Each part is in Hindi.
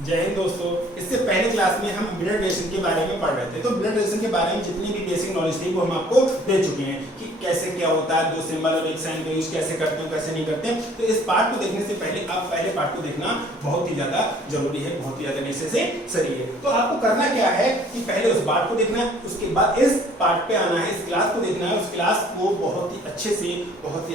जय हिंद दोस्तों। इससे पहले क्लास में हम ब्लड रिलेशन के बारे में पढ़ रहे थे। तो ब्लड रिलेशन के बारे में जितनी भी बेसिक नॉलेज थी वो हम आपको दे चुके हैं कि कैसे क्या होता है, दो सिंबल और एक साइन का यूज कैसे करते हैं, कैसे नहीं करते हैं। तो इस पार्ट को देखने से पहले आप पहले पार्ट को देखना बहुत ही ज्यादा जरूरी है, बहुत ही ज्यादा नेसेसरी है। तो आपको करना क्या है कि पहले उस पार्ट को देखना है, उसके बाद इस पार्ट पे आना है, इस क्लास को देखना है। उस क्लास को बहुत ही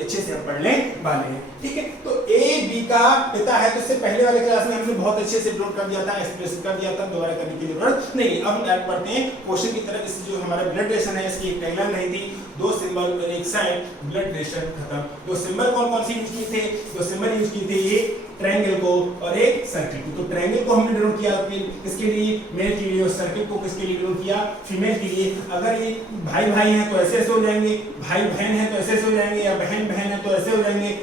अच्छे से हम पढ़ने वाले हैं, ठीक है। तो ए बी का पिता है, तो इससे पहले वाले क्लास में हमने बहुत अच्छे से नोट कर दिया था, एक्सप्रेस कर दिया था, दोबारा करने की जरूरत नहीं। अब हम डायरेक्ट पढ़ते हैं क्वेश्चन की तरफ। इस जो हमारा ब्लड रिलेशन है इसकी एक टैगलाइन रही थी, दो सिंबल और एक साइन, ब्लड रिलेशन खत्म। दो सिंबल कौन से यूज किए थे? दो सिंबल यूज किए थे, ये ट्रायंगल को और एक सर्किल को। तो ट्रायंगल को हमने डिनोट किया किसके लिए? मेल के लिए, और सर्किल को किसके लिए डिनोट किया? फीमेल के लिए। अगर ये भाई भाई हैं तो ऐसे हो जाएंगे, भाई बहन है तो ऐसे हो जाएंगे, या बहन बहन है तो ऐसे हो जाएंगे,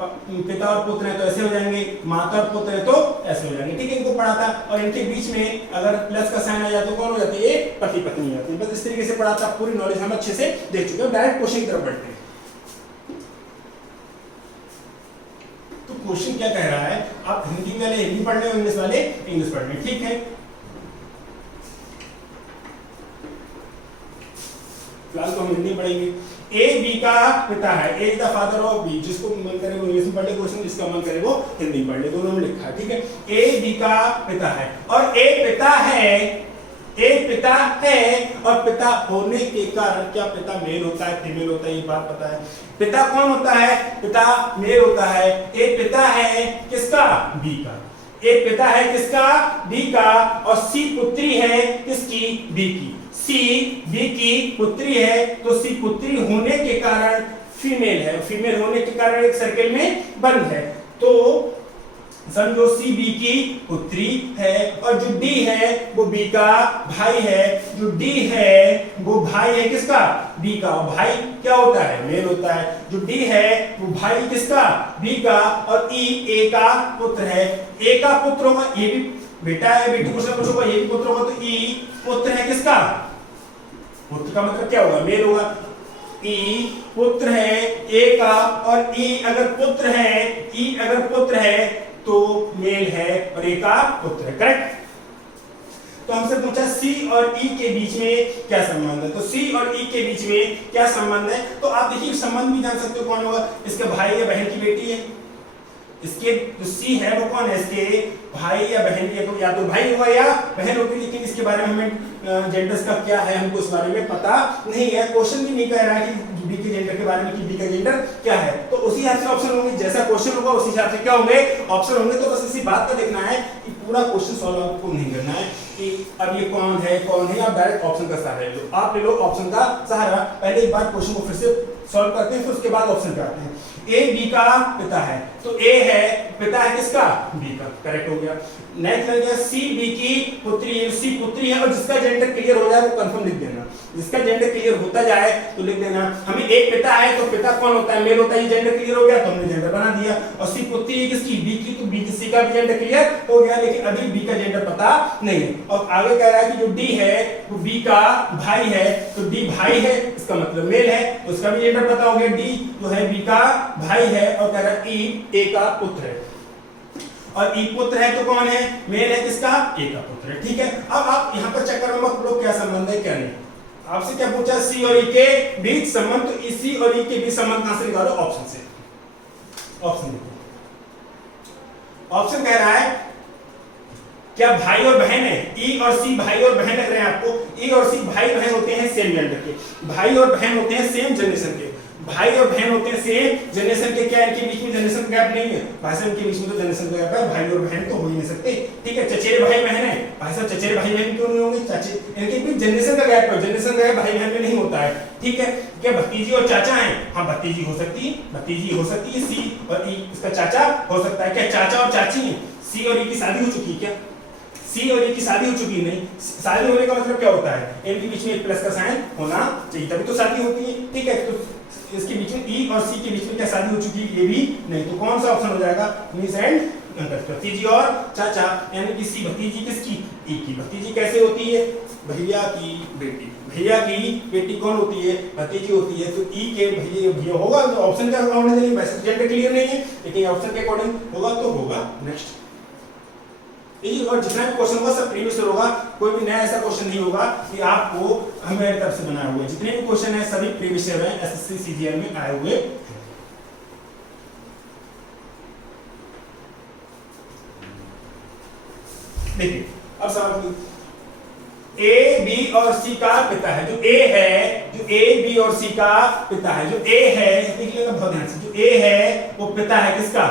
पिता और पुत्र है तो ऐसे हो जाएंगे, माता और पुत्र है तो ऐसे हो जाएंगे, ठीक है। इनको पढ़ा था। और इनके बीच में अगर प्लस का साइन आ जाए तो कौन हो जाती है? पति पत्नी हो जाती है। बस इस तरीके से पढ़ा था, पूरी नॉलेज हम अच्छे से देख चुके हैं। डायरेक्ट क्वेश्चन की तरफ बढ़ते हैं। तो क्वेश्चन क्या कह रहा है? आप हिंदी वाले हिंदी पढ़ रहे हो, इंग्लिश वाले इंग्लिश पढ़ रहे हैं, ठीक है। फिलहाल तो हम हिंदी पढ़ेंगे। ए बी का पिता है, A is the father of B. जिसको मन करे वो इंग्लिश में पढ़ ले क्वेश्चन, जिसका मन करे वो हिंदी पढ़ ले, दोनों में लिखा है, ठीक है। ए बी का पिता है और ए पिता है, ए पिता है और पिता होने के कारण, क्या पिता मेल होता है फीमेल होता है ये बात पता है? पिता कौन होता है? पिता मेल होता है। ए पिता है किसका? बी का। ए पिता है किसका? बी का। और सी पुत्री है किसकी? बी की। सी बी की पुत्री है, तो सी पुत्री होने के कारण फीमेल है, फीमेल होने के कारण एक सर्किल में बंद है। तो समझो सी बी की पुत्री है, और जो डी है वो बी का भाई है। जो डी है वो भाई है किसका? बी का। भाई क्या होता है? मेल होता है। जो डी है वो भाई किसका? बी का। और ई ए का पुत्र है। ए का पुत्र होगा, ये भी बेटा है, बेटी कुछ ना कुछ होगा, ये भी पुत्र होगा, तो ई पुत्र है किसका? पुत्र का मतलब क्या होगा? मेल होगा। ई पुत्र है ए का, और ई अगर पुत्र है, ई अगर पुत्र है तो मेल है और ए का पुत्र है, करेक्ट। तो हमसे पूछा सी और ई के बीच में क्या संबंध है। तो सी और ई के बीच में क्या संबंध है? तो आप देखिए संबंध भी जान सकते हो कौन होगा। इसका भाई या बहन की बेटी है। इसके जो सी है वो कौन है? इसके भाई या बहन की, तो या तो भाई होगा या बहन होगी, लेकिन इसके बारे में हमें जेंडर्स का क्या है हमको इस बारे में पता नहीं है। क्वेश्चन भी नहीं कह रहा है कि बी के जेंडर के बारे में कि बी का जेंडर क्या है। तो उसी हिसाब से ऑप्शन होंगे, जैसा क्वेश्चन होगा उसी हिसाब से क्या होंगे? ऑप्शन होंगे। तो बस इसी बात का देखना है कि पूरा क्वेश्चन सॉल्व आपको नहीं करना है कि अब ये कौन है कौन है, आप डायरेक्ट ऑप्शन का सहारा ले लो। आप ले लो ऑप्शन का सहारा। पहले एक बार क्वेश्चन को फिर से सॉल्व करते हैं, फिर उसके बाद ऑप्शन करते हैं। ए बी का पिता है, तो ए है, पिता है किसका? बी का, करेक्ट हो गया। नेक्स्ट लग गया सी बी की पुत्री है, सी पुत्री है, और जिसका जेंडर क्लियर हो जाए वो कंफर्म लिख देना। जिसका जेंडर क्लियर होता जाए तो लिख देना। हमें एक पिता है तो पिता कौन होता है? मेल होता है। ये जेंडर क्लियर हो गया तो हमने जेंडर बना दिया। और सी पुत्री है किसकी? बी की, तो बी सी का भी जेंडर क्लियर हो गया, लेकिन अभी बी का जेंडर पता नहीं है। और आगे कह रहा है कि जो डी है वो बी का भाई है, तो डी भाई है इसका मतलब मेल है, तो उसका भी जेंडर पता हो गया। डी जो है बी का भाई है, और कह रहा है ई ए का पुत्र है, और ई पुत्र है तो कौन है? मेल है किसका? ए का पुत्र है, ठीक है। अब आप यहाँ पर चेक करो मत लोग क्या संबंध है क्या नहीं। आपसे क्या पूछा? सी और ई के बीच संबंध, तो सी और ई के बीच संबंध कहां से निकालो? ऑप्शन से। ऑप्शन देखो, ऑप्शन कह रहा है क्या भाई और बहन है? ई और सी भाई और बहन लग रहे हैं आपको। ई और सी भाई बहन होते हैं सेम जेंडर के, भाई और बहन होते हैं सेम जनरेशन के, भाई और बहन होते हैं सेम जनरेशन के। क्या इनके बीच में जनरेशन गैप नहीं है? भाई साहब इनके बीच में तो जनरेशन गैप है, भाई और बहन तो हो ही नहीं सकते, ठीक है। चचेरे भाई बहन है, भाई साहब चचेरे भाई बहन क्यों नहीं होंगे? चाचे इनके बीच जनरेशन का गैप है, जनरेशन गैप भाई बहन में नहीं होता है, ठीक है। क्या भतीजी और चाचा हैं? हाँ भतीजी हो सकती है, भतीजी हो सकती है। सी और ई इसका चाचा हो सकता है। क्या चाचा और चाची हैं? सी और ई की शादी हो चुकी है क्या? सी और ई की शादी हो चुकी नहीं। शादी होने का मतलब क्या होता है? इनके बीच में एक प्लस का साइन होना चाहिए, तभी तो शादी होती है, ठीक है। तो इसके बीच में ई और सी के बीच में क्या शादी हो चुकी है? ये भी नहीं। तो कौन सा ऑप्शन हो जाएगा? मिस एंड भतीजी और चाचा, यानी कि सी भतीजी किसकी? ई की। भतीजी कैसे होती है? भैया की बेटी। भैया की बेटी कौन होती है? भतीजी होती है। तो ई के भैया होगा, तो ऑप्शन का होना चाहिए। वैसे जेंडर क्लियर नहीं है, लेकिन ऑप्शन के अकॉर्डिंग होगा तो होगा। नेक्स्ट ये और जितना भी क्वेश्चन होगा सब प्रीवियस ईयर होगा, कोई भी नया ऐसा क्वेश्चन नहीं होगा कि आपको हमारी तरफ से बनाया हुआ है। जितने भी क्वेश्चन है सभी प्रीवियस ईयर में एसएससी सीजीएल में आए हुए। देखिए अब सवाल ए बी और सी का पिता है। जो ए है, जो ए बी और सी का पिता है, जो ए है देखिएगा बहुत ध्यान से, जो ए है वो पिता है किसका,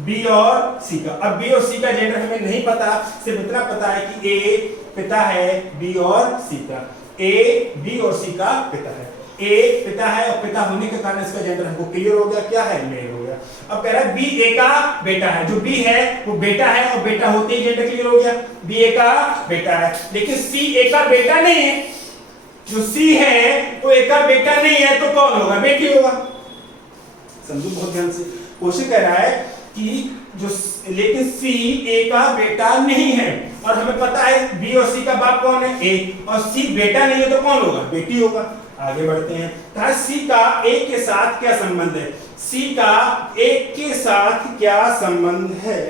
बी और सी का। अब बी और सी का जेंडर हमें नहीं पता, सिर्फ इतना पता है कि ए पिता है बी और सी का, ए बी और सी का पिता है। ए पिता है और पिता होने के कारण इसका जेंडर हमको क्लियर हो गया, क्या है, मेल हो गया। अब कह रहा है बी ए का बेटा है। जो बी है वो बेटा है और बेटा होते ही जेंडर क्लियर हो गया, बी ए का बेटा है। लेकिन सी ए का बेटा नहीं है, जो सी है वो ए का बेटा नहीं है, तो कौन होगा, बेटी होगा। समझो बहुत ध्यान से, क्वेश्चन कह रहा है कि जो लेकिन सी ए का बेटा नहीं है और हमें पता है बी और सी का बाप कौन है, ए, और सी बेटा नहीं है तो कौन होगा, बेटी होगा। आगे बढ़ते हैं, तो सी का ए के साथ क्या संबंध है, सी का ए के साथ क्या संबंध है।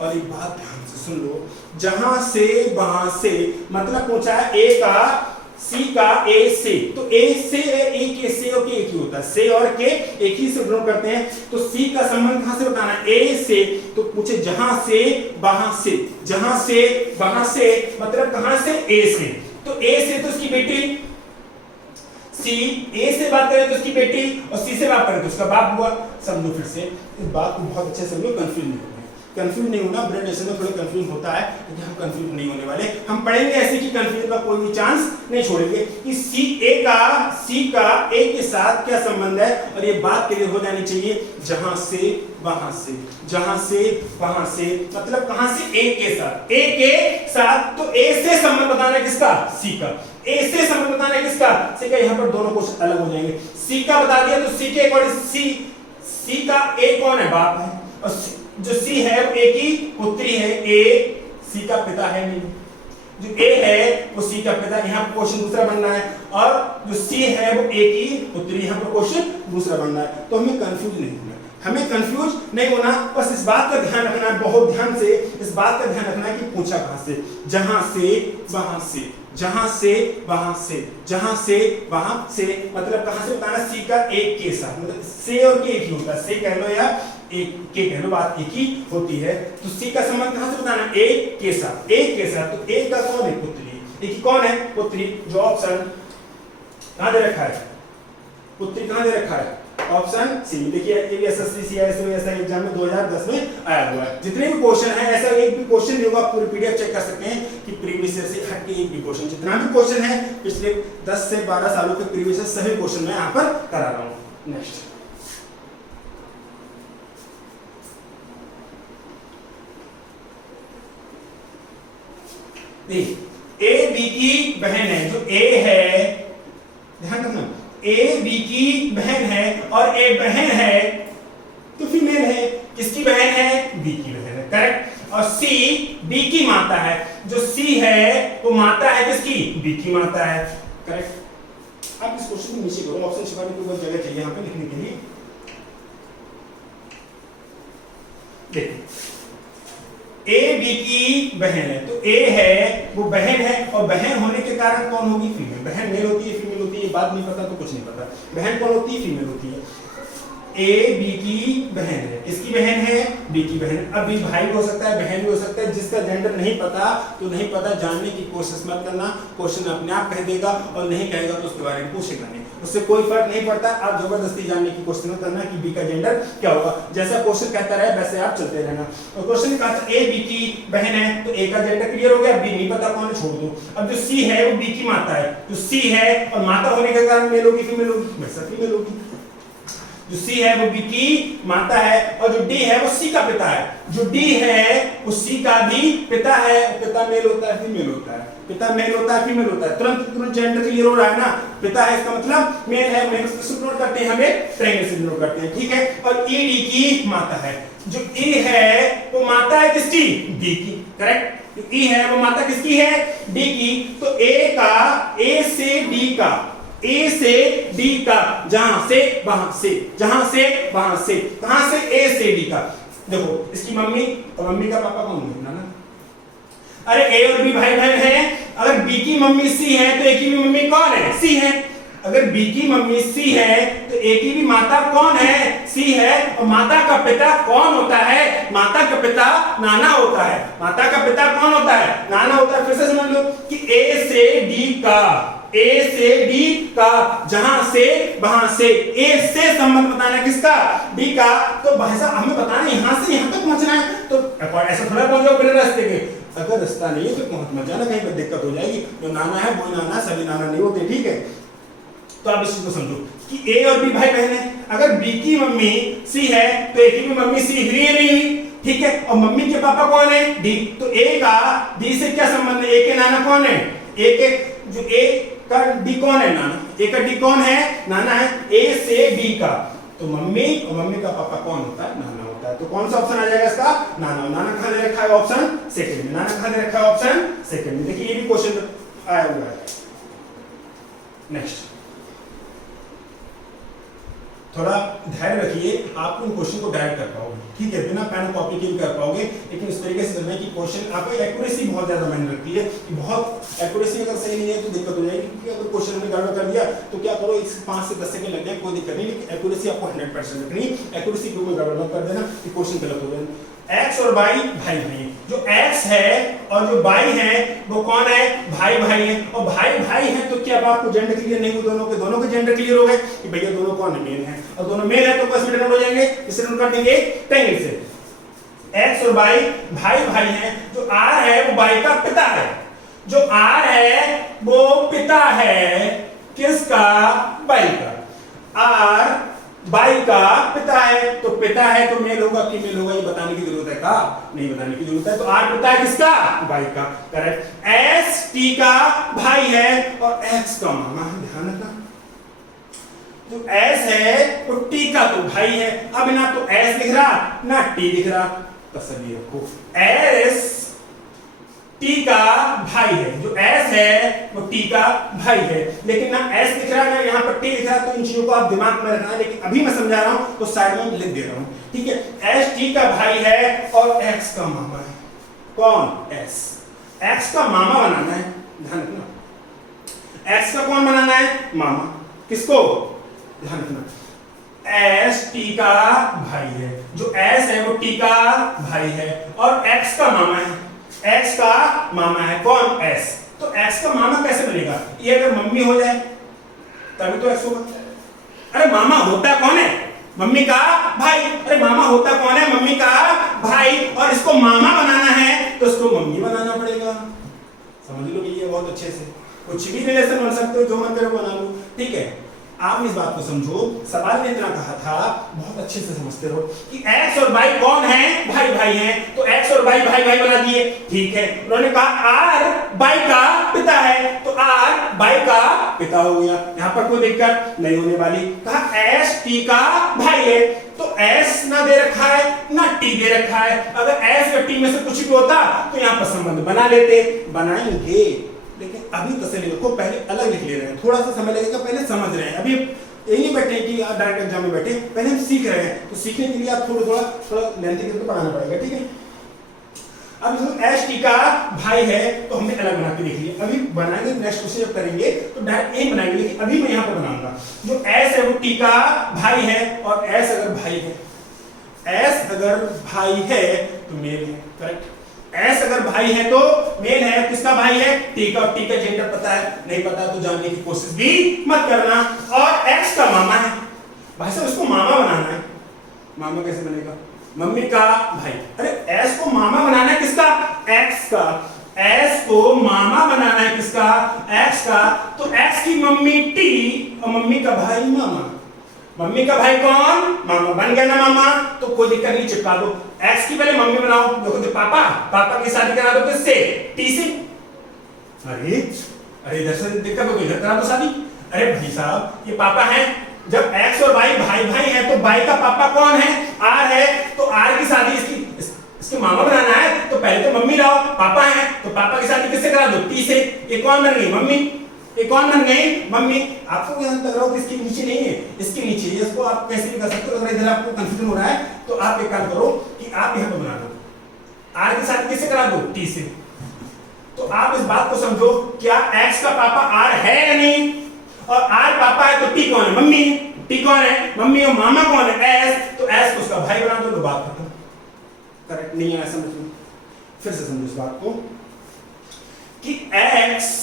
और एक बात ध्यान से सुन लो, जहां से वहां से मतलब पूछा है ए का सी का ए से, तो ए से ए के से और के एक ही होता है, से और के एक ही से डिनोट करते हैं। तो सी का संबंध कहां से बताना है, ए से, तो पूछे जहां से वहां से, जहां से वहां से मतलब कहां से, ए से। तो ए से तो उसकी बेटी, सी ए से बात करें तो उसकी बेटी और सी से बात करें तो उसका बाप हुआ। समझो फिर से इस बात को बहुत अच्छे से समझो, कंफ्यूज नहीं होना, कंफ्यूज नहीं होना। ब्रेड ऐसे में थोड़ा कंफ्यूज होता है लेकिन हम कंफ्यूज नहीं होने वाले, हम पढ़ेंगे ऐसे कि कंफ्यूजन का कोई भी चांस नहीं छोड़ेंगे। कि सी का ए के साथ क्या संबंध है, और ये बात क्लियर हो जानी चाहिए, जहां से वहां से, जहां से वहां से मतलब कहां से, ए के साथ, ए के साथ। तो ए से संबंध बताना है किसका, सी का, ए से संबंध बताना है किसका, सी का। यहाँ पर दोनों क्वेश्चन अलग हो जाएंगे। सी का बता दिया तो सी के अकॉर्डिंग सी का ए कौन है, बाप है, और जो सी है वो ए की पुत्री है, ए सी का पिता है नहीं। जो ए है वो सी का पिता, यहाँ पर क्वेश्चन दूसरा बनना है, और जो सी है वो ए की पुत्री, यहाँ पर क्वेश्चन दूसरा बनना है। तो हमें कंफ्यूज नहीं होना, हमें कंफ्यूज नहीं होना, बस इस बात का ध्यान रखना है, बहुत ध्यान से इस बात का ध्यान रखना है कि पूछा कहां से, जहां से वहां से, जहां से वहां से, जहां से वहां से मतलब कहां से बताना, सी का एक के साथ, मतलब से और के एक ही होता है, से कह लो या एक के कह लो, बात एक ही होती है। तो सी का संबंध कहां से बताना, एक के साथ, एक के साथ। तो एक का कौन है, पुत्री, एक कौन है, पुत्री। जो ऑप्शन कहां दे रखा है, पुत्री कहां दे रखा है, ऑप्शन सी। देखिए ये भी एसएससी सीआईएसएफ ऐसा एग्जाम में 2010 में आया हुआ है। जितने भी क्वेश्चन है, ऐसा एक भी क्वेश्चन नहीं होगा, पूरी पीडीएफ चेक कर सकते हैं कि प्रीवियस ईयर से हट के एक भी क्वेश्चन, जितना भी क्वेश्चन है पिछले 10 से 12 सालों के प्रीवियस ईयर सभी क्वेश्चन मैं यहां पर करा रहा हूं। नेक्स्ट ए बी की बहन है। जो ए है, ध्यान रखना, ए बी की बहन है और ए बहन है तो फीमेल है। किसकी बहन है, बी की बहन है, करेक्ट। और सी बी की माता है। जो सी है वो माता है किसकी, बी की माता है, करेक्ट। आप इस क्वेश्चन को नीचे करो, ऑप्शन छिपाने की बहुत जगह चाहिए यहाँ पे लिखने के लिए। देखिए ए बी की बहन है, तो ए है वो बहन है, और बहन होने के कारण कौन होगी, फीमेल। बहन मेल होती है फीमेल होती है, ये बात नहीं पता तो कुछ नहीं पता। बहन कौन होती है, फीमेल होती है। ए बी की बहन है, किसकी बहन है, बी की बहन। अब भी भाई भी हो सकता है, बहन भी हो सकता है। जिसका जेंडर नहीं पता तो नहीं पता, जानने की कोशिश मत करना, क्वेश्चन अपने आप कह देगा, और नहीं कहेगा तो उसके बारे में पूछेगा नहीं, उससे कोई फर्क नहीं पड़ता। आप जबरदस्ती जानने की कोशिश मत करना कि बी का जेंडर क्या होगा, जैसा क्वेश्चन कहता रहे वैसे आप चलते रहना। और क्वेश्चन ने कहा ए बी की बहन है तो ए का जेंडर क्लियर हो गया, बी नहीं पता कौन है, छोड़ दो। अब जो सी है वो बी की माता है, जो सी है और माता होने के कारण मेल होगी फीमेल होगी, वैसा फीमेल होगी। जो सी है वो बी की माता है, और जो डी है वो सी का पिता है। जो डी है वो सी का भी पिता है। पिता मेल होता है फीमेल होता है, पिता मेल होता है फीमेल होता है, तुरंत जेंडर क्लियर हो रहा है ना। पिता है इसका मतलब मेल है, मेल से नोट करते हैं, हमें ट्रायंगल से नोट करते हैं, ठीक है। और ई डी की माता है। जो ई है वो माता है किसकी, डी की, करेक्ट। ई है वो माता किसकी है, डी की। तो ए का, ए से डी का, ए से डी का, जहां से वहां से, जहां से वहां से, कहां से, ए से डी का। देखो इसकी मम्मी और मम्मी का पापा कौन है, नाना, अरे ए और बी भाई बहन है, अगर बी की मम्मी सी है तो ए की भी मम्मी कौन है? सी है। अगर बी की मम्मी सी है तो ए की भी माता कौन है? सी है। और माता का पिता कौन होता है? माता का पिता नाना होता है। माता का पिता कौन होता है? नाना होता है। फिर से समझ लो कि ए से डी का, ए से डी का, जहां से वहां से, ए से संबंध बताना है किसका? डी का। तो भाई साहब हमें बताना है यहां से यहां तक पहुंचना है, तो ऐसा थोड़ा पहुंच जाओ बिना रास्ते के। अगर रास्ता नहीं है तो पहुंच मत जाना, कहीं पर दिक्कत हो जाएगी। जो नाना है वो नाना, सभी नाना नहीं होते, ठीक है। तो आप इस चीज को समझो कि ए और बी भाई बहन है। अगर बी की मम्मी सी है तो ए की भी मम्मी सी हुई या नहीं हुई? ठीक है। और मम्मी के पापा कौन है? डी। तो ए का डी से क्या संबंध है? ए के नाना कौन है? ए के जो ए का डी कौन है? नाना। ए का डी कौन है? नाना है। ए से डी का, तो मम्मी और मम्मी का पापा कौन होता है? नाना होता है। तो कौन सा ऑप्शन आ जाएगा इसका? नाना। नाना कहां दे रखा है? ऑप्शन सेकंड में। नाना कहां दे रखा है? ऑप्शन सेकंड में। देखिए ये भी क्वेश्चन आया हुआ है। नेक्स्ट, थोड़ा ध्यान रखिए, आप उन क्वेश्चन को डायरेक्ट कर पाओगे, ठीक है, बिना पेन कॉपी के भी कर पाओगे, लेकिन इस तरीके से करना है कि क्वेश्चन आपको एक्यूरेसी बहुत ज्यादा मायने रखती है कि बहुत एक्यूरेसी अगर सही नहीं है तो दिक्कत हो जाएगी। क्योंकि अगर क्वेश्चन हमने गड़बड़ कर दिया तो क्या करो, 5 से 10 सेकंड लग जाए कोई दिक्कत नहीं, लेकिन एक्यूरेसी आपको 100% रखनी। एक्यूरेसी को गड़बड़ मत कर देना कि क्वेश्चन गलत हो जाए। एक्स और वाई भाई भाई, जो एक्स है और जो वाई है वो कौन है? भाई भाई है। और भाई भाई है तो क्या आपको जेंडर क्लियर नहीं हुआ? दोनों के जेंडर क्लियर हो गए कि भैया दोनों कौन है? मेल है। और दोनों मेल है तो बस में डिनोट हो जाएंगे, इसे डिनोट कर देंगे टेंगल से। एक्स और वाई भाई भाई है। जो आर है वो वाई का पिता है। जो आर है वो पिता है किसका? वाई का। आर बाई का पिता है, तो पिता है तो मेल होगा कि मेल होगा, ये बताने की जरूरत है का? नहीं बताने की जरूरत है। तो आर पिता है किसका? बाई का। करेक्ट। एस टी का भाई है और एक्स का मामा है। ध्यान रखना, जो एस है वो टी का तो भाई है। अब ना तो एस दिख रहा ना टी दिख रहा, तसल्ली रखो, एस टी का भाई है। जो एस है वो टी का भाई है, लेकिन ना एस दिख रहा है ना यहाँ पर टी दिख रहा है, तो इन चीजों को आप दिमाग में रखना। लेकिन अभी मैं समझा रहा हूं तो साइड में लिख दे रहा हूं, ठीक है। एस टी का भाई है और एक्स का मामा है। कौन? एस। एक्स का मामा बनाना है, ध्यान रखना। एक्स का कौन बनाना है? मामा। किसको? ध्यान रखना, एस टी का भाई है। जो एस है वो टी का भाई है और एक्स का मामा है। एक्स का मामा है कौन? एस। तो एक्स का मामा कैसे बनेगा? ये अगर मम्मी हो जाए तभी तो एक्स होगा। अरे मामा होता कौन है? मम्मी का भाई। अरे मामा होता कौन है? मम्मी का भाई। और इसको मामा बनाना है तो इसको मम्मी बनाना पड़ेगा। समझ लो ये बहुत अच्छे से, कुछ भी रिलेशन बन सकते हो, जो मन करो बना लो, ठीक है। आप इस बात को समझो, सवाल ने इतना कहा था, बहुत अच्छे से समझते रहो कि एक्स और वाई कौन है? भाई भाई हैं। तो एक्स और वाई भाई भाई बना दिए, ठीक है। उन्होंने कहा आर वाई का पिता है, तो आर वाई का पिता हो गया, यहाँ पर कोई दिक्कत नहीं होने वाली। कहा एस टी का भाई है, तो एस ना दे रखा है ना टी दे रखा है। अगर एस या टी में से कुछ भी होता तो यहाँ पर संबंध बना लेते, बनाएंगे, लेकिन अभी तसल्ली रखो, पहले अलग लिख ले रहे हैं, थोड़ा सा समय लगेगा, पहले समझ रहे हैं। अभी ये नहीं बैठे कि आप डायरेक्ट एग्जाम में बैठे, पहले हम सीख रहे हैं, तो सीखने के लिए आप थोड़ा लेंथी करके पढ़ाना पड़ेगा, ठीक है। अब एस टी का भाई है तो हमने अलग बना के लिख लिया। अभी बनाएंगे, नेक्स्ट क्वेश्चन जब करेंगे तो डायरेक्ट यही बनाएंगे, लेकिन अभी मैं यहाँ पर बनाऊंगा। जो एस है वो टी का भाई है और एस अगर भाई है, एस अगर भाई है तो मेल है, करेक्ट। एस अगर भाई है तो मेल है, किसका भाई है? टी का। टी का जेंडर पता है? नहीं पता तो जानने की कोशिश भी मत करना। और एक्स का मामा है, भाई साहब उसको मामा बनाना है। मामा कैसे बनेगा? मम्मी का भाई। अरे एस को मामा बनाना है किसका? एक्स का। एस को मामा बनाना है किसका? एक्स का। तो एक्स की मम्मी टी और मम्मी का भाई मामा। मम्मी का भाई कौन? मामा। बन गया ना मामा, तो कोई दिक्कत नहीं, चिपका दो। एक्स की पहले मम्मी बनाओ, देखो तो पापा की शादी करा दो किससे? टी से। अरे इधर से दिक्कत हो गई, इधर करा दो शादी। अरे भाई साहब ये पापा हैं, जब एक्स और वाई भाई भाई है तो वाई का पापा कौन है? आर है, तो आर की शादी इसके मामा बनाना है तो पहले तो मम्मी लाओ, पापा है तो पापा की शादी किससे करा दो? टी से। ये कौन बन गई? मम्मी। ये कौन बन गई? मम्मी। आपको यहाँ लग रहा हो कि इसके नीचे नहीं है, इसके नीचे है, इसको आप कैसे भी कर सकते हो। अगर इधर आपको कंफ्यूजन हो रहा है तो आप एक काम करो कि आप यहाँ पर बना दो, आर की शादी किससे करा दो? टी से। तो आप इस बात को समझो, क्या एक्स का पापा आर है या नहीं, और आर पापा है तो टी कौन है, मम्मी। टी कौन है, मम्मी, और मामा कौन है, एस। तो एस को उसका भाई बना दो, तो बात खत्म। करेक्ट नहीं है, समझ लो। फिर से समझो इस बात को कि एक्स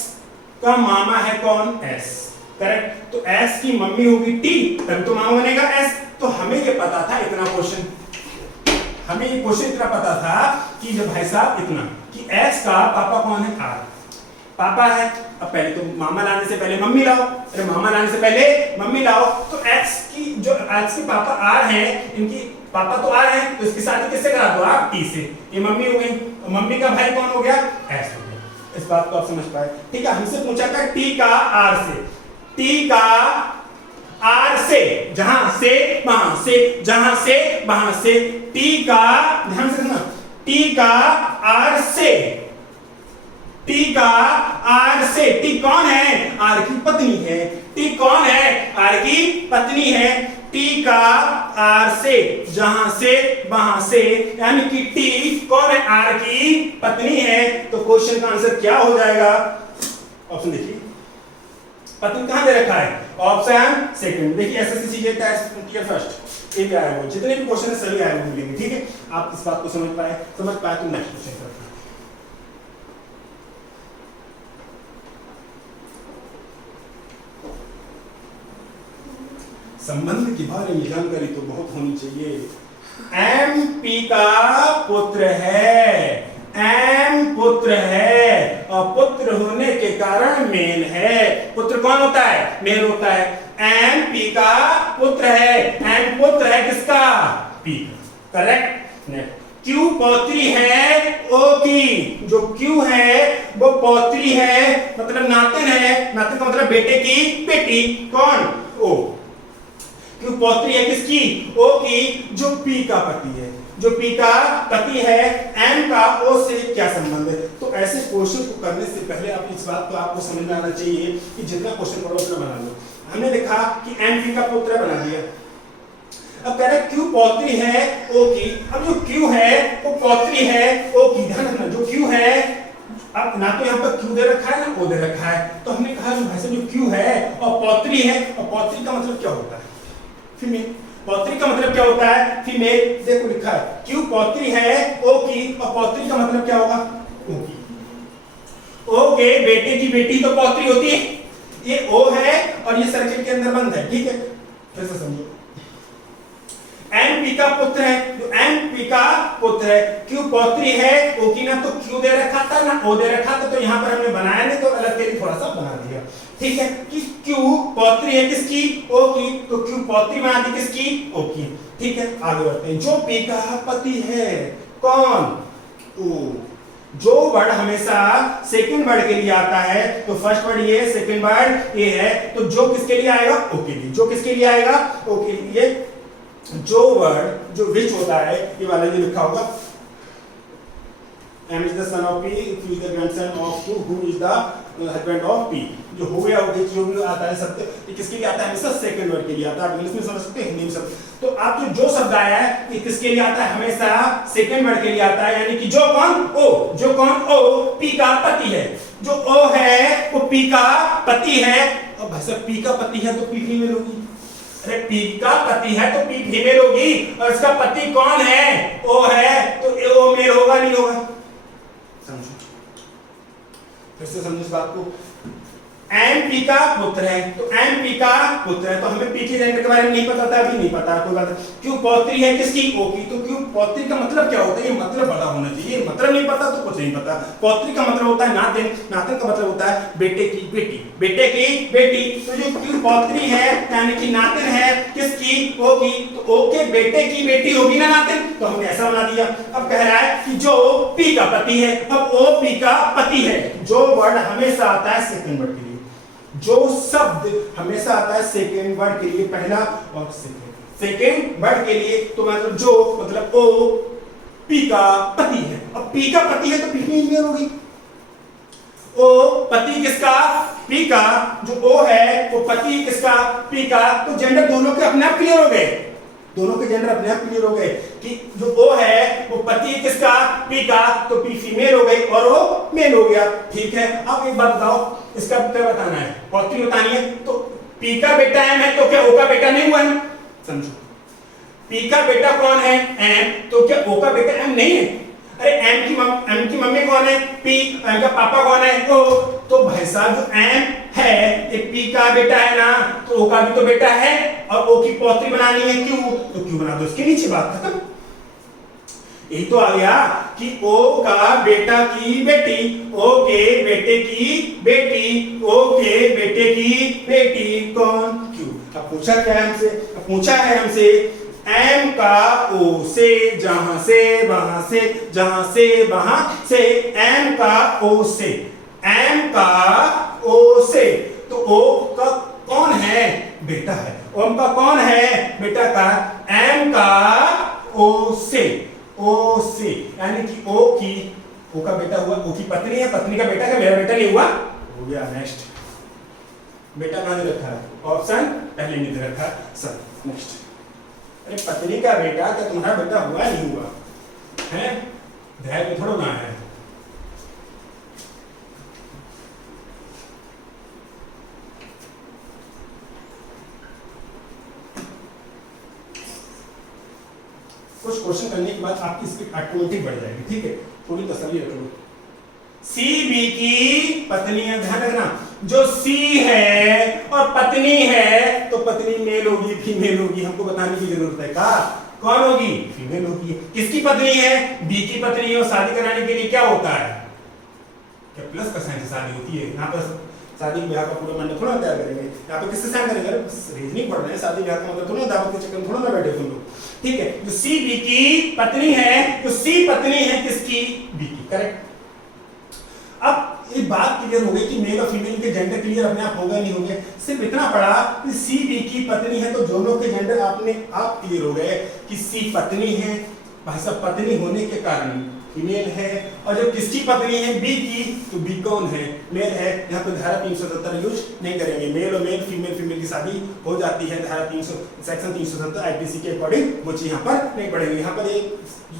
का मामा है कौन, एस। करेक्ट। तो एस की मम्मी होगी टी, तब तो मामा बनेगा एस। तो हमें ये पता था, इतना क्वेश्चन, हमें ये क्वेश्चन इतना पता था कि जब भाई साहब इतना कि एक्स का पापा कौन है, आर पापा है। अब पहले तो मामा लाने से पहले मम्मी लाओ, अरे मामा लाने से पहले मम्मी लाओ। तो एक्स की जो एक्स के पापा आर है, इनकी पापा तो आर है, तो इसकी शादी किससे करा दो आप, टी से। ये मम्मी हो गई, और मम्मी का भाई कौन हो गया, एस हो गया। इस बात को आप समझ पाए, ठीक है। हमसे पूछा था टी का आर से, टी का आर से, जहां से वहां से, जहां से वहां से, टी का, ध्यान से सुनना, टी का आर से, टी का आर से। टी कौन है, आर की पत्नी है। टी कौन है, आर की पत्नी है। टी का आर से, जहां से वहां से, यानी कि टी कौन है, आर की पत्नी है। तो क्वेश्चन का आंसर क्या हो जाएगा, ऑप्शन देखिए, पत्नी कहां दे रखा है, ऑप्शन सेकंड। देखिए एसएससी सीजे टीयर फर्स्ट ये भी आया हुआ, जितने भी क्वेश्चन है सभी आए हुए मिलेंगे, ठीक है। आप इस बात को समझ पाए तो नेक्स्ट क्वेश्चन करते हैं। संबंध के बारे में जानकारी तो बहुत होनी चाहिए। एमपी का पुत्र है, एम पुत्र है, और पुत्र होने के कारण मेल है। पुत्र कौन होता है, मेल होता है। एम पी का पुत्र है, एम पुत्र है किसका, पी। करेक्ट। क्यू पौत्री है ओ की, जो क्यू है वो पौत्री है, मतलब नातिन है। नातिन का मतलब बेटे की बेटी, कौन, ओ। क्यू पौत्री है किसकी, ओ की, जो पी का पति है, जो पी का पति है। एम का ओ से क्या संबंध है। तो ऐसे क्वेश्चन को करने से पहले आप इस बात को आपको समझ में आना चाहिए कि जितना क्वेश्चन पढ़ो उतना बना लो। हमने देखा कि एम पी का पुत्र बना दिया। अब कह रहे क्यू पौत्री है ओ की। अब जो क्यू है वो पौत्री है ओ की, ध्यान रखना, जो क्यू है, अब ना तो यहाँ पर क्यू दे रखा है ना ओ दे रखा है, तो हमने कहा जो भाई जो क्यू है और पौत्री है, और पौत्री का मतलब क्या होता है, फीमेल। पौत्री का मतलब क्या होता है, फीमेल। देखो लिखा है क्यू पौत्री है ओ की, और पौत्री का मतलब क्या होगा, ओ की। ओ के बेटे की बेटी तो पौत्री होती है। ये ओ है और ये सर्किल के अंदर बंद है, ठीक है। फिर से समझो, एम पी का पुत्र है, तो एम पी का पुत्र है, क्यू पौत्री है ओ की, ना तो क्यू दे रखा था ना ओ दे रखा था, तो यहाँ पर हमने बनाया नहीं, तो अलग के लिए थोड़ा सा बना दिया, ठीक है। कि क्यू पौत्री है किसकी, ओ की, तो क्यू पौत्री बना दी किसकी, ओ की, ठीक है। आगे बढ़ते हैं। जो पी का पति है, कौन, ओ। जो वर्ड हमेशा सेकंड वर्ड के लिए आता है, तो फर्स्ट वर्ड ये, सेकंड वर्ड ये है, तो जो किसके लिए आएगा, ओ के लिए। जो किसके लिए आएगा, ओ के लिए। जो वर्ड, जो विच होता है, ये वाला जो लिखा होगा, M is the son of P, Q is the grandson of Q, who is the husband of P। जो हो गया हो गया, जो भी आता है शब्द, ये किसके लिए आता है, हमेशा सेकंड वर्ड के लिए आता है। आप इंग्लिश में समझ सकते हैं, हिंदी में समझ। तो आप जो शब्द आया है, ये किसके लिए आता है, हमेशा सेकंड वर्ड के लिए आता है, यानी कि जो कौन, ओ। जो कौन, ओ, पी का पति है। जो ओ है वो पी का पति है। और भाई साहब पी का पति है तो पी फीमेल होगी। अरे पी का पति है तो पी फीमेल होगी, और इसका पति कौन है, ओ है, तो ओ मेल होगा नहीं होगा। समझो, फिर से समझो इस बात को। एम पी का पुत्र है, तो एम पी का पुत्र है, तो हमें पी के जेंडर के बारे में नहीं पता था, अभी नहीं पता, कोई बात नहीं। क्यों पौत्री है किसकी, ओ की, तो क्यों पौत्री का मतलब क्या होता है, ये मतलब पता होना चाहिए। मतलब नहीं पता तो कुछ नहीं पता। पौत्री का मतलब होता है नातिन, नातिन का मतलब होता है बेटे की बेटी, बेटे की बेटी। तो जो क्यों पौत्री है यानी कि नातिन है किसकी, ओ की, तो ओ के बेटे की बेटी होगी ना नातिन, तो हमने ऐसा बना दिया। अब कह रहा है कि जो पी का पति है, अब ओ पी का पति है। जो वर्ड हमेशा आता है सेकंड वर्ड के लिए, जो शब्द हमेशा आता है सेकेंड वर्ड के लिए, पहला और सेकेंड वर्ड के लिए, तो मतलब जो मतलब ओ पी का पति है। अब पी का पति है तो पी फीमेल होगी। ओ पति किसका, पी का। जो ओ है वो पति किसका, पी का। तो जेंडर दोनों के अपने आप क्लियर हो गए, दोनों के जेंडर अपने आप क्लियर हो गए कि जो ओ है वो पति किसका, पी का, तो पी फीमेल हो गई और वो मेल हो गया, ठीक है। अब एक बात बताओ, इसका क्या बताना है, पौत्री बतानी है, तो पी का बेटा एम है तो क्या ओ का बेटा नहीं हुआ है? समझो, पी का बेटा कौन है? एम, तो क्या ओ का बेटा एम नहीं है? अरे एम की मम्मी कौन है? पी। एम का पापा कौन है? ओ। तो भाई साहब जो एम है ये पी का बेटा है ना, तो ओ का भी तो बेटा है, और ओ की पौत्री बनानी है क्यू, तो क्यू बना दो, उसके नीचे बात खत्म। यही तो आ गया कि ओ का बेटा की बेटी, ओ के बेटे की बेटी, ओ के बेटे की बेटी कौन? क्यू। अब पूछा क्या है हमसे? अब पूछा है हमसे एम का ओ से, जहां से वहां से, जहां से वहां से, एम का ओ से, एम का ओ से, तो ओ का कौन है? बेटा है। ओम का कौन है? बेटा का। एम का ओ से, ओ से यानी कि ओ का बेटा हुआ, ओ की पत्नी है, पत्नी का बेटा, क्या मेरा बेटा नहीं हुआ? हो गया। नेक्स्ट, बेटा कहां दे रखा है? ऑप्शन पहले नहीं दे रखा सर। नेक्स्ट, अरे पत्नी का बेटा क्या तुम्हारा बेटा हुआ नहीं हुआ है? ध्यान में थोड़ा ना है। कुछ क्वेश्चन करने के बाद आपकी स्पीड ऑटोमेटिक बढ़ जाएगी, ठीक है। थोड़ी तसल्ली रखो। सी बी की पत्नी है, ध्यान रखना, जो सी है और पत्नी है तो पत्नी मेल होगी फीमेल होगी, हमको बताने की जरूरत है का? कौन होगी? फीमेल होगी। किसकी पत्नी है? बी की पत्नी है। और शादी कराने के लिए क्या होता है? क्या प्लस का साइन से शादी होती है? यहाँ पर शादी ब्याह का पूरा मंडप थोड़ा तैयार करेंगे, यहाँ पर किससे साइन करेंगे? रीजनिंग पढ़ रहे हैं, शादी ब्याह का मतलब थोड़ा दावत के चक्कर में थोड़ा ना बैठे तुम लोग, ठीक है। जो सी बी की पत्नी है, तो सी पत्नी है किसकी? बी की, करेक्ट। अब ये बात क्लियर हो गई कि मेल और फीमेल के जेंडर क्लियर अपने आप हो गए नहीं हो गए, सिर्फ इतना पड़ा कि सी बी की पत्नी है तो दोनों के जेंडर अपने आप क्लियर हो गए कि सी पत्नी है, भाई साहब पत्नी होने के कारण फीमेल है, और जब किसकी पत्नी है? बी की, तो बी कौन है? मेल है। यहाँ पे धारा 370 यूज नहीं करेंगे, मेल और मेल, फीमेल फीमेल की शादी हो जाती है, धारा 300 सेक्शन 370 आईपीसी के अकॉर्डिंग वो चीज यहाँ पर नहीं पढ़ेंगे। यहाँ पर ये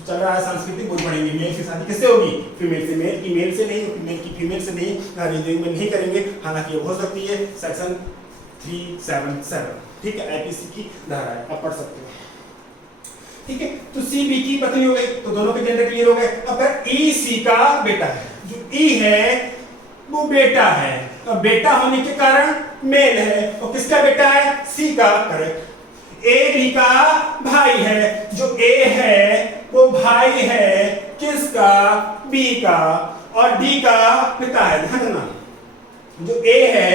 चल रहा है सांस्कृतिक, वो पढ़ेंगे मेल की शादी किससे होगी? फीमेल से। मेल की मेल से नहीं, फीमेल की फीमेल से नहीं, रीजनिंग में नहीं करेंगे, हालांकि ये हो सकती है सेक्शन 377, ठीक है, आईपीसी की धारा है, आप पढ़ सकते हो, ठीक है। तो सी बी की पत्नी हो गई, तो दोनों के जेंडर क्लियर हो गए। अब फिर ई सी का बेटा है, जो ई है वो बेटा है, और बेटा होने के कारण मेल है, और किसका बेटा है? सी का, करेक्ट। ए बी का भाई है, जो ए है वो भाई है किसका? बी का, और डी का पिता है। ध्यान देना, जो ए है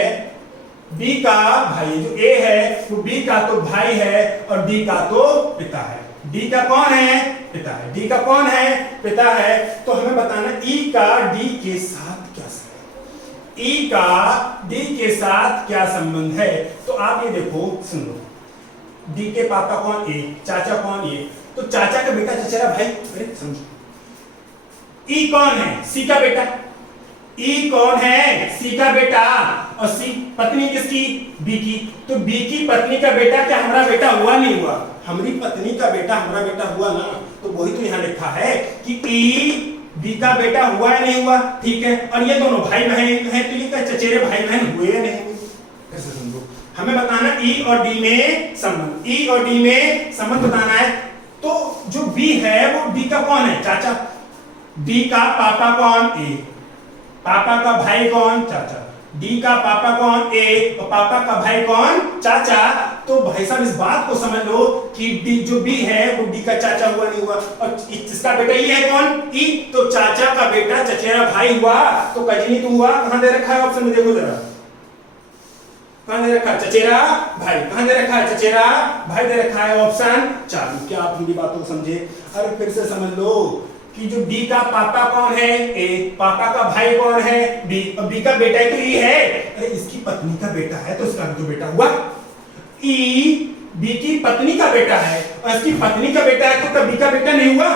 बी का भाई, जो ए है वो बी का तो भाई है, और डी का तो पिता है। डी का कौन है? पिता है। डी का कौन है? पिता है। तो हमें बताना ई का डी के साथ क्या संबंध, ई का डी के साथ क्या संबंध है? तो आप ये देखो, सुनो, डी के पापा कौन? ए। चाचा कौन? ए। तो चाचा का बेटा चचेरा भाई, अरे समझो, ई कौन है? सी का बेटा। ई कौन है? सी का बेटा, और सी पत्नी किसकी? बी की। तो बी की पत्नी का बेटा क्या हमारा बेटा हुआ नहीं हुआ? हमारी पत्नी का बेटा हमारा बेटा हुआ ना, तो वही तो यहाँ लिखा है कि ई बी का बेटा हुआ या नहीं हुआ, ठीक है। और ये दोनों भाई बहन हैं, तो ये क्या चचेरे भाई बहन हुए या नहीं हुए? कैसे समझो, हमें बताना ई और डी में संबंध, ई और डी में संबंध बताना है। तो जो बी है वो डी का कौन है? चाचा। डी का पापा कौन? ए। पापा का भाई कौन? चाचा। डी का पापा कौन? ए, और पापा का भाई कौन? चाचा। तो भाई साहब इस बात को समझ लो कि डी जो बी है वो डी का चाचा हुआ नहीं हुआ, और इसका बेटा ये है कौन? ई। तो चाचा का बेटा चचेरा भाई हुआ, तो कजनी तो हुआ। कहां दे रखा है ऑप्शन में? देखो जरा, कहां दे रखा है? चचेरा भाई। कहां दे रखा है? चचेरा भाई दे रखा है, ऑप्शन 4। क्या आप मेरी बातों को समझे? अरे फिर से समझ लो कि जो डी का पापा कौन है? ए। पापा का भाई कौन है? बी। और बी का बेटा ही तो ई है, अरे इसकी पत्नी का बेटा है, तो इसका भी तो बेटा हुआ। ई बी की पत्नी का बेटा है, और इसकी पत्नी का बेटा है, तो बी का बेटा नहीं हुआ?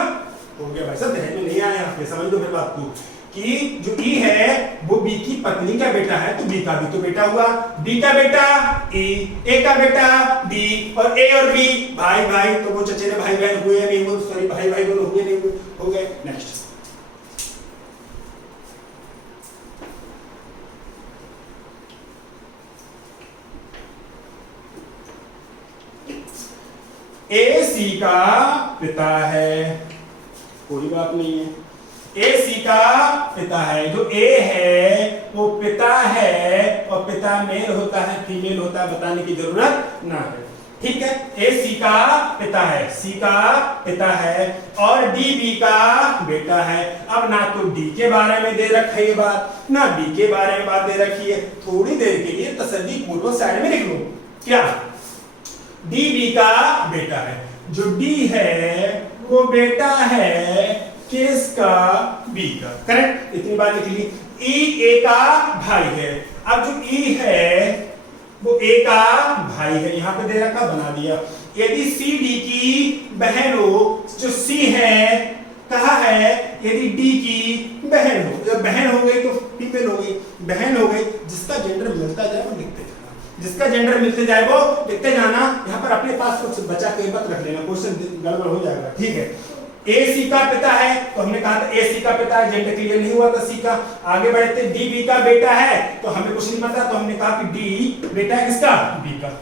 हो गया भाई साहब, ध्यान में नहीं आया आपके, समझ लो फिर बात को कि जो ई है वो बी की पत्नी का बेटा है, तो बी का भी तो बेटा हुआ। बी का बेटा ए, ए का बेटा डी, और ए और बी भाई भाई, तो वो चचेरे भाई बहन हुए नहीं हुए? सॉरी, भाई भाई दोनों हुए नहीं हुए? हो गए। नेक्स्ट, ए सी का पिता है, कोई बात नहीं है, ए सी का पिता है। जो ए है वो पिता है और पिता मेल होता है फीमेल होता है, बताने की जरूरत ना है, ठीक है। ए सी का पिता है, सी का पिता है और डी बी का बेटा है। अब ना तो डी के बारे में दे रखा है ये बात, ना बी के बारे में बात दे रखी है। थोड़ी देर के लिए तसल्ली पूर्वक साइड में लिख लो, क्या डी बी का बेटा है। जो डी है वो बेटा है किसका, बी का, करेक्ट, इतनी बात लिख ली। ई ए का भाई है। अब जो ई है वो ए का भाई है, यहां पे दे रखा, बना दिया। यदि सी डी की बहन हो, जो सी है कहा है, यदि डी की बहन हो, जब बहन हो गई तो फीमेल हो गई, बहन हो गई, जिसका जेंडर मिलता जाए वो लिखते जाना, जिसका जेंडर मिलते जाए वो लिखते जाना। यहाँ पर अपने पास कुछ बचा के मत रख लेना, क्वेश्चन गड़बड़ हो जाएगा, ठीक है। ए सी का पिता है तो हमने कहा था ए सी का पिता है, जेंडर क्लियर नहीं हुआ था सी का। आगे बढ़ते, डी बी का बेटा है तो हमें कुछ नहीं पता, तो हमने कहा कि डी बेटा है किसका, बी का,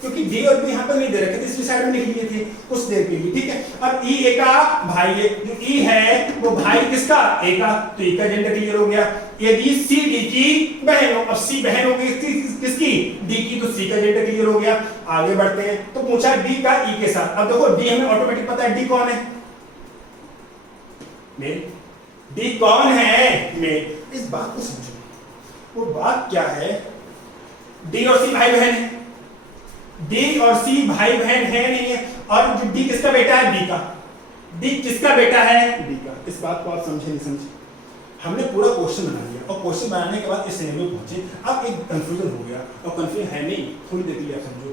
क्योंकि डी और बी यहाँ पर नहीं दे रखे थे, इसलिए साइड में लिख लिए थे कुछ देर के लिए, ठीक है। अब ई ए का भाई है, जो ई है वो भाई किसका, ए का, तो ई का जेंडर क्लियर हो गया। यदि सी डी की बहन हो, अब सी बहन हो गई किसकी, डी की, तो सी का जेंडर क्लियर हो गया। आगे बढ़ते हैं, तो पूछा डी का ई के साथ। अब देखो डी हमें ऑटोमेटिक पता है, डी कौन है, मेल। डी कौन है, मेल। इस बात को समझो, वो बात क्या है, डी और सी भाई बहन है, डी और सी भाई बहन है नहीं है, और जो डी किसका बेटा है, बी का, डी किसका बेटा है, बी का। इस बात को आप समझे नहीं समझे, हमने पूरा क्वेश्चन बना लिया और क्वेश्चन बनाने के बाद इस श्रेणी में पहुंचे। अब एक कंफ्यूजन हो गया, और कंफ्यूजन है नहीं, थोड़ी देर के लिए आप समझो।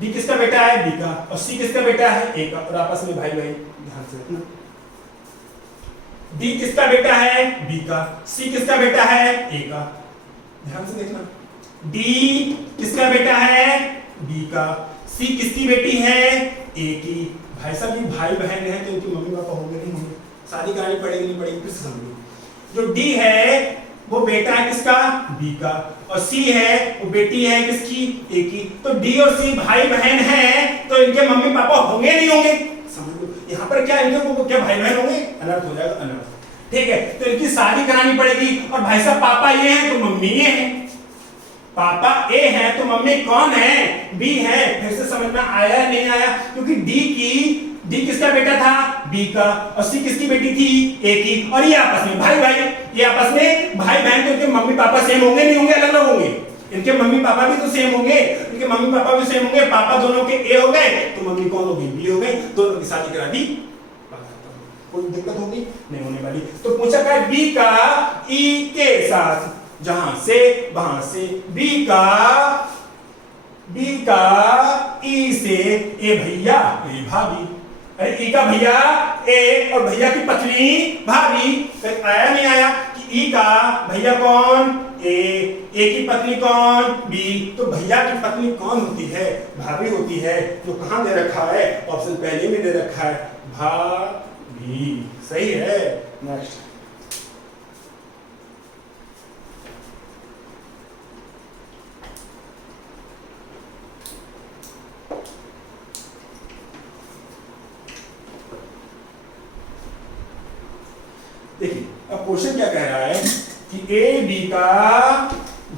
डी किसका बेटा है, बी का, और सी किसका बेटा है, ए का, और आपस में भाई बहन, ध्यान से रखना। डी किसका बेटा है, बी का, सी किसका बेटा है, ए का, ध्यान से देखना। डी किसका बेटा है, बी का, सी किसकी बेटी है, ए की। भाई साहब ये भाई बहन है तो इनकी मम्मी पापा होंगे नहीं होंगे, शादी करानी पड़ेगी नहीं पड़ेगी, फिर से समझो। जो डी है वो बेटा है किसका, बी का, और सी है वो बेटी है किसकी, ए की। तो डी और सी भाई बहन हैं तो इनके मम्मी पापा होंगे नहीं होंगे, समझ लो। यहाँ पर क्या इनके क्या भाई बहन होंगे, अनर्थ हो जाएगा, अनर्थ, ठीक है। तो इनकी शादी करानी पड़ेगी, और भाई साहब पापा ये हैं तो मम्मी ये हैं, पापा ए है तो मम्मी कौन है, बी है। फिर से समझ में आया नहीं आया, क्योंकि डी किसका बेटा था, बी का, और सी किसकी बेटी थी, ए की, और ये आपस में भाई ये आपस में भाई बहन, तो इनके मम्मी पापा सेम होंगे नहीं होंगे, अलग अलग होंगे। इनके मम्मी पापा भी तो सेम होंगे, इनके मम्मी पापा भी सेम होंगे, पापा दोनों के ए हो गए तो मम्मी कौन होगी, बी हो गई, दोनों की शादी करा दी, कोई दिक्कत होगी नहीं होने वाली। तो पूछा क्या, बी का ई के साथ, जहां से वहां से, बी का ई से ए भैया ए भाभी, अरे ई का भैया ए और भैया की पत्नी भाभी, आया नहीं आया कि ई का भैया कौन, ए की पत्नी कौन, बी। तो भैया की पत्नी कौन होती है, भाभी होती है। जो कहां दे रखा है, ऑप्शन पहले में दे रखा है, भाभी, सही है। नेक्स्ट, देखिए अब क्वेश्चन क्या कह रहा है कि ए बी का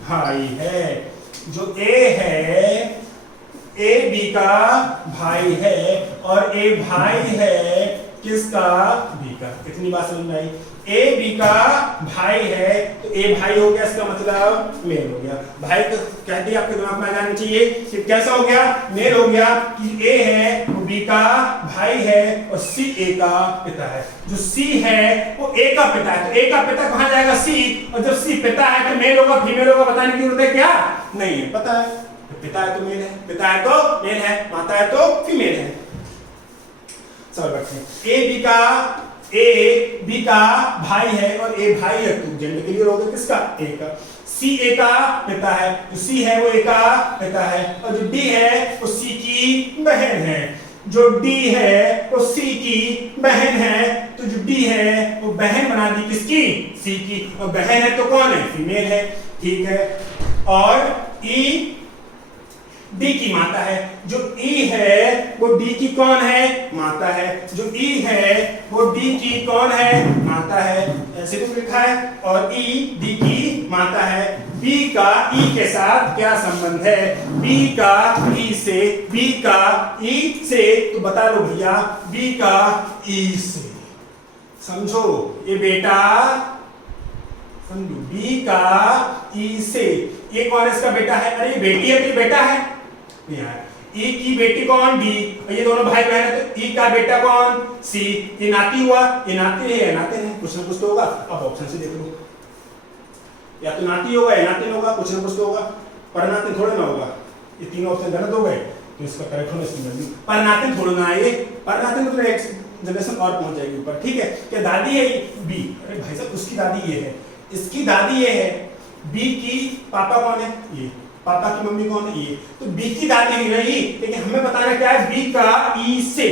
भाई है। जो ए है, ए बी का भाई है, और ए भाई है किसका, बी का। इतनी बात समझ में आई। ए बी का भाई है तो ए भाई हो गया, इसका मतलब मेल हो गया। भाई तो कह दिया, आपके दिमाग में आ जाना चाहिए कि कैसा हो गया, मेल हो गया कि ए है वो बी का भाई है और सी ए का पिता है। जो सी है वो ए का पिता है, तो ए का पिता कहां जाएगा, सी। और जब सी पिता है तो मेल होगा फीमेल होगा, बताने की जरूरत है क्या, नहीं है, पता है। पिता है तो मेल है, पिता है तो मेल है, माता है तो फीमेल है। चलो बैठे। ए बी का भाई है और ए भाई है, तो जेंडर क्लियर हो गया किसका, ए का। सी ए का पिता है, जो सी है वो ए का पिता है, और जो डी है वो सी की बहन है। जो डी है वो सी की बहन है, तो जो डी है वो बहन बना दी किसकी, सी की, और बहन है तो कौन है, फीमेल है, ठीक है। और डी की माता है। जो ई है वो डी की कौन है, माता है। जो ई है वो डी की कौन है, माता है, ऐसे तो लिखा है। और ई डी की माता है। बी का ई के साथ क्या संबंध है, बी का ई से, बी का ई से, तो बता लो भैया, बी का ई से। समझो ये बेटा, समझो बी का ई से, ये कौन इसका बेटा है, अरे बेटी है तो ये बेटा है यार। ई की बेटी कौन, डी, और ये दोनों भाई बहन है तो ई का बेटा कौन, सी। ये नाती हुआ, ये नाते है, नाते हैं, कुछ ना कुछ तो होगा। अब ऑप्शन से देख लो, या तो नाती होगा या नातिन होगा, कुछ ना कुछ तो होगा। परनातिन थोड़ा ना होगा, ये तीनों ऑप्शन गलत हो गए तो इसका करेक्ट होना इसमें परनातिन थोड़ा ना है। ये परनातिन मतलब एक जनरेशन और पहुंच जाएगी ऊपर, ठीक है। क्या दादी है बी, अरे भाई साहब उसकी दादी ये है, इसकी दादी ये है। बी की पापा कौन है, ये, पापा की मम्मी कौन है, ये। तो बी की दादी नहीं रही, लेकिन हमें बताना क्या है, बी का ई से,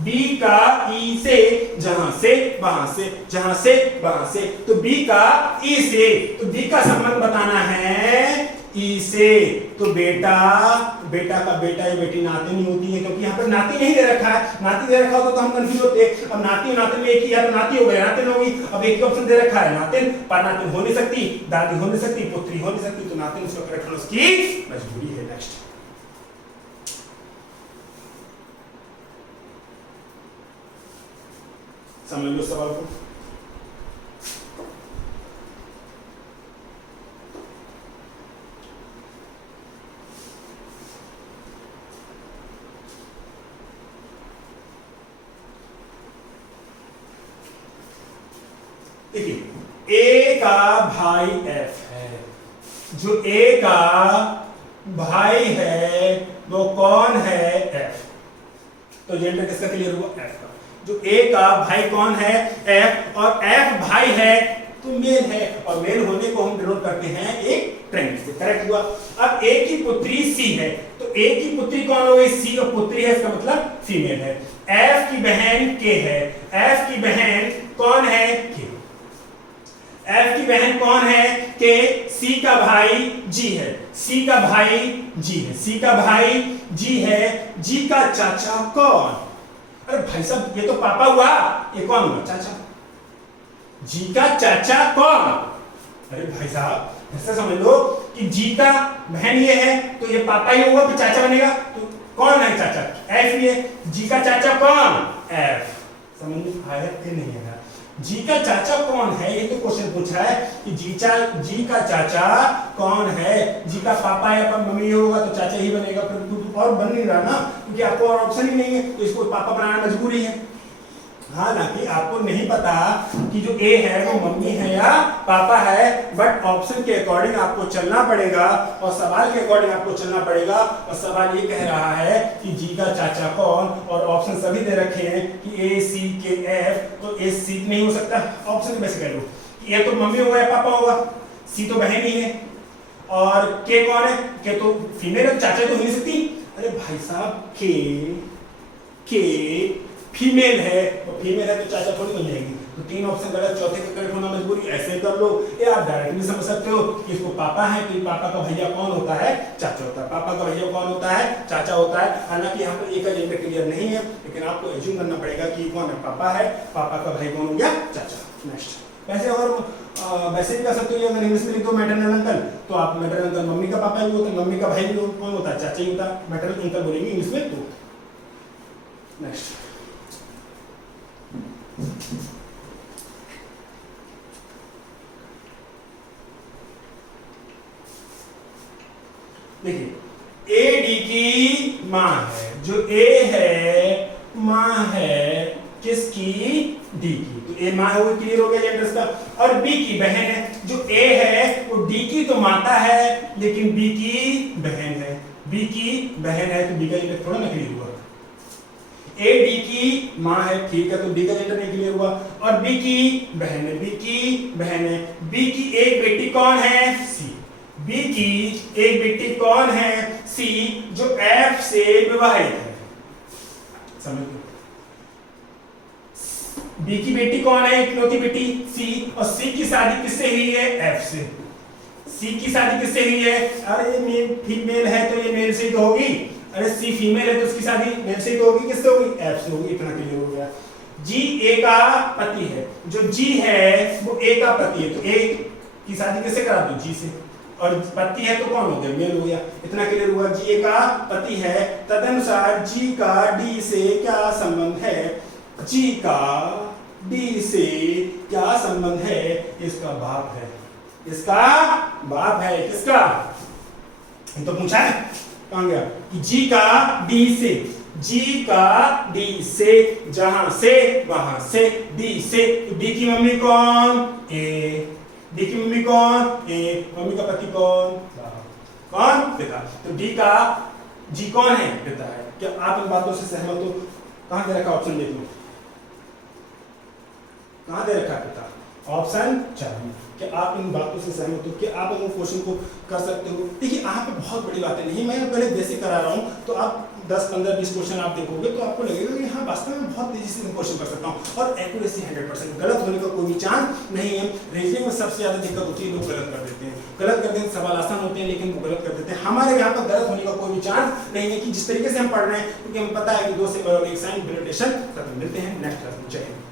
बी का ई से, जहां से वहां से, जहां से वहां से, तो बी का ई से, तो बी का संबंध बताना है ई से। तो बेटा, बेटा का बेटा या बेटी नाती नहीं होती है, क्योंकि यहाँ पर नाती नहीं दे रखा है। नाती दे रखा होता तो हम कंफ्यूज होते। अब नाती और नातिन में एक ही, या तो नाती हो गया नातिन होगी। अब एक ही ऑप्शन दे रखा है नातिन, पर नातिन हो नहीं सकती, दादी हो नहीं सकती, पुत्री हो नहीं सकती, तो नातिन उसका करेक्ट होना उसकी मजबूरी है। नेक्स्ट समझ लो सवाल को। देखिए ए का भाई एफ है, जो ए का भाई है वो कौन है, एफ। तो जेंडर किसका क्लियर हुआ, एफ का। जो ए का भाई कौन है, एफ, और एफ भाई है तो मेल है, और मेल होने को हम डिनोट करते हैं एक ट्रेंड से। करेक्ट हुआ। अब ए की पुत्री सी है, तो ए की पुत्री कौन हो गई, सी का पुत्री है, इसका मतलब फीमेल है। एफ की बहन के है, एफ की बहन कौन है, के। एफ की बहन कौन है, के। सी का भाई जी है, सी का भाई जी है, सी का भाई जी है। जी का चाचा कौन, अरे भाई साहब ये तो पापा हुआ, ये कौन हुआ, चाचा। जी का चाचा कौन, अरे भाई साहब ऐसा समझ लो कि जी का बहन ये है तो ये पापा ही होगा, फिर चाचा बनेगा, तो कौन है चाचा, एफ ये। जी का चाचा कौन, एफ। समझ आया कि नहीं आया। जी का चाचा कौन है, ये तो क्वेश्चन पूछा है कि जी का चाचा कौन है। जी का पापा या मम्मी होगा तो चाचा ही बनेगा, फिर और बन नहीं रहा ना, क्योंकि आपको और ऑप्शन ही नहीं है, तो इसको पापा बनाना मजबूरी है। हालांकि आपको नहीं पता कि जो ए है वो मम्मी है या पापा है, बट ऑप्शन के अकॉर्डिंग आपको चलना पड़ेगा और सवाल के अकॉर्डिंग आपको चलना पड़ेगा। और सवाल ये कह रहा है कि जी का चाचा कौन, और ऑप्शन सभी दे रखे हैं कि ए सी के एफ, तो ए सी नहीं हो सकता, ऑप्शन में से कह लो कि ए तो मम्मी होगा या पापा होगा, सी तो बहन ही है, और के कौन है, के तो फीमेल है, चाचा तो हो नहीं सकती। अरे भाई साहब के फीमेल है, और फीमेल है तो चाचा थोड़ी बन जाएगी, तो तीन ऑप्शन गलत, चौथे का करेक्ट होना मजबूरी। ऐसे कर लो, या आप डायरेक्टली समझ सकते हो कि इसको पापा है तो पापा का भैया कौन होता है, चाचा होता है। पापा का भैया कौन होता है, चाचा होता है। हालांकि यहाँ पर एक का जेंडर क्लियर नहीं है, लेकिन आपको एज्यूम करना पड़ेगा कि कौन है, पापा है, पापा का भाई कौन हो गया, चाचा। नेक्स्ट वैसे और वैसे भी कर सकते हो, अगर इंग्लिश में लिख दो मैटरनल अंकल, तो आप मैटरनल अंकल मम्मी का पापा ही होता है, मम्मी का भाई भी कौन होता है, चाचा ही होता है। मैटरनल अंकल बोलेंगे इंग्लिश में। तो नेक्स्ट देखिए ए डी की मां है, जो ए है मां है किसकी, डी की, तो ए मां है वो क्लियर हो गया जेंडर का। और बी की बहन है, जो ए है वो डी की तो माता है लेकिन बी की बहन है, बी की बहन है, तो बी का जेंडर थोड़ा ना क्लियर हुआ। ए डी की मां है, ठीक है, तो बी का जेंडर नहीं क्लियर हुआ। और बी की बहन है, बी की बहन है। बी की एक बेटी कौन है, सी। बी की एक बेटी कौन है, सी, जो एफ से विवाहित है। समझ लो, बी की बेटी कौन है, इकलौती बेटी सी, और सी की शादी किससे हुई है, एफ से। सी की शादी किससे हुई है? अरे मेल फीमेल है तो ये मेल से ही तो होगी। अरे सी फीमेल है तो उसकी शादी मेल से ही तो होगी, किससे होगी? एफ से होगी। इतना क्लियर हो गया। जी ए का पति है, जो जी है वो ए का पति है, तो ए की शादी किससे करा दो? जी से। और पति है तो कौन हो गया? मेल हो गया। इतना क्लियर हुआ। जी ए का पति है, तदनुसार जी का डी से क्या संबंध है? जी का डी से क्या संबंध है? इसका बाप है, इसका बाप है। किसका? तो पूछा है, कहां गया? जी का डी से, जी का डी से, जहां से वहां से, डी से। तो डी की मम्मी कौन? ए। डी की मम्मी कौन? ए। मम्मी का पति कौन? कौन? पिता। तो डी का जी कौन है? पिता है। क्या आप इन बातों से सहमत हो? कहां दे रखा ऑप्शन? देख लो, कहां दे रखा पिता? ऑप्शन 4 में। कि आप इन बातों से सहमत हो? कि आप अगर क्वेश्चन को कर सकते हो? देखिए यहाँ पे बहुत बड़ी बातें नहीं, मैं पहले बेसिक करा रहा हूँ, तो आप 10, 15, 20 क्वेश्चन आप देखोगे तो आपको लगेगा कि हाँ वास्तव में बहुत तेजी से क्वेश्चन कर सकता हूँ। और एक्यूरेसी 100%, गलत होने का कोई भी चांस नहीं है। रीजनिंग में सबसे ज्यादा दिक्कत होती है, लोग गलत कर देते हैं। गलत करते हैं, सवाल आसान होते हैं लेकिन वो गलत कर देते हैं। हमारे यहाँ पर गलत होने का कोई भी चांस नहीं है, कि जिस तरीके से हम पढ़ रहे हैं, क्योंकि हमें पता है कि 2 से 1 साइन खत्म। मिलते हैं नेक्स्ट क्लास में। जय हिंद।